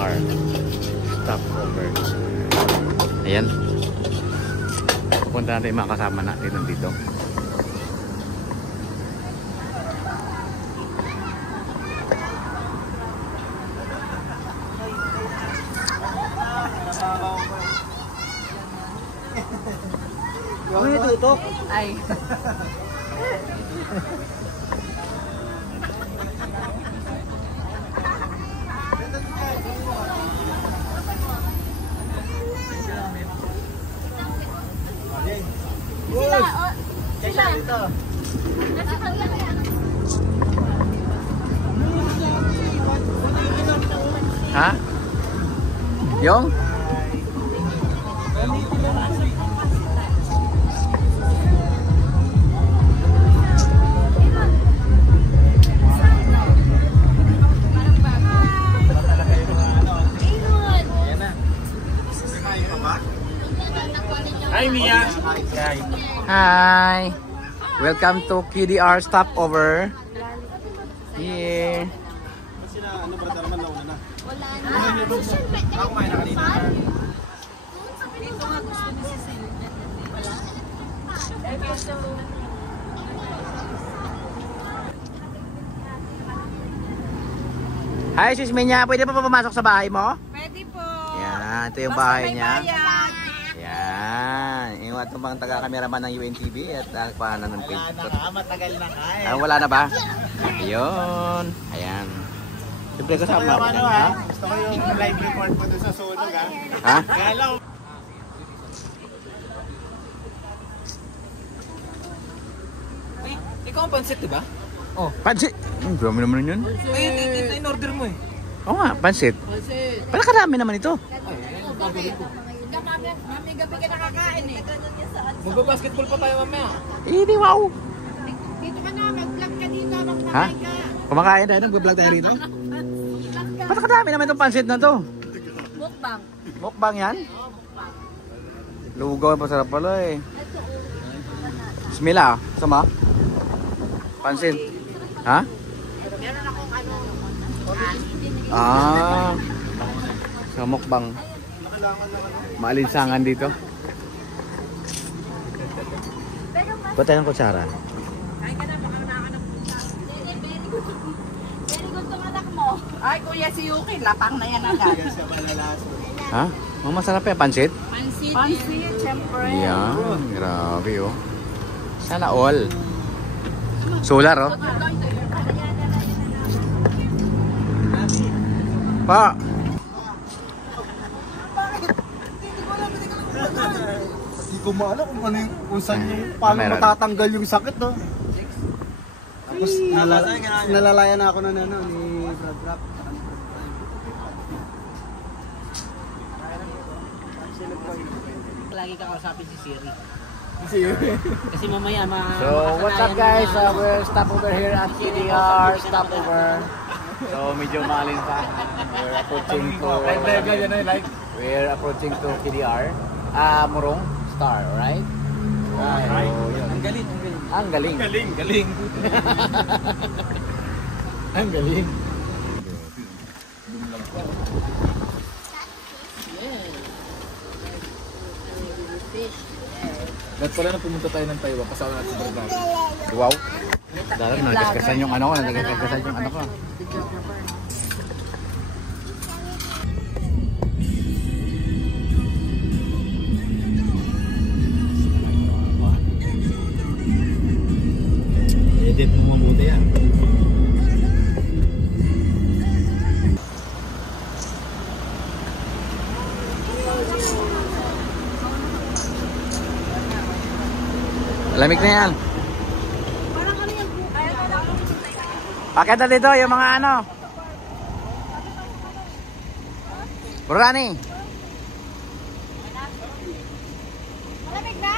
KDR stopover. Ayan. Pupunta natin yung mga kasama natin nandito. Uy, tutok. Ay. Sila dito. Ha? Yung? Hi, Mia. Hi. Welcome to KDR stopover. Yeah. Ano ba naman nauna na? Wala na. Ako kumain na kanina. Dito nga gusto ni Cecil. Wala. Hi, Sis Minya. Pwede pa pumasok sa bahay mo? Pwede po. Yan, ito yung bahay niya. Yan. Yung atong mga taga-cameraman ng UNTV at paano ng page. Matagal na kaya. Ah, wala na ba? Ayun. Ayan. Siyempre kasama. Ha? Gusto ko yung live report mo doon sa sunog ha. Ha? Kaya lang. Ikaw ang pansit, diba? Oh, pansit. Dami naman yun. Ay, ito in order mo eh. Oo nga, pansit. Pala karami naman ito. Mami-gabi ka nakakain eh. Magbabasketball pa tayo mamaya. Hindi, wow. Dito ka na, mag-vlog ka dito. Ha? Mag-vlog ka. Kumakain tayo, nag-vlog tayo rito. Pala karami naman itong pansit na to. Mukbang. Mukbang yan? Lugaw, pasarap pala eh. Bismillah, sama? Pansit. Ha? Meron akong ano. Ah. Sa mukbang. Maalinsangan dito. Patay ng kutsara. Kain ka na, baka nakakanap mo sa akin. Very good. Very good tong anak mo. Ay, Kuya si Yuki, lapang na yan agad. Ha? Oh, masarap yan, pansit? Pansit. Pansit, syempre. Yan, grabe oh. Sana all. Solar oh. Pa. Hindi ko maalam kung ano yung, kung saan yung, paano matatanggal yung sakit no. Tapos nalalaya na ako na ano ni Brad Rap. Lagi ka kausapin si Siri. Kasi Kasi mamaya So, what's up guys? We're stopover here at KDR stopover. So, medyo maalinsangan. We're approaching to KDR. Murong Star, alright? Right. So, yun. Ang galing, ang galing. Ang galing. galing. Ang galing. Lahat pala na pumunta tayo ng Taiwan, kasama natin sa Brad. Wow. Dahil nagkaskasan yung ano ko, nagkaskasan yung ano ko. Edit mo mabuti yan. Lamig na yan. Pakita dito yung mga ano. Burani. Malamig na?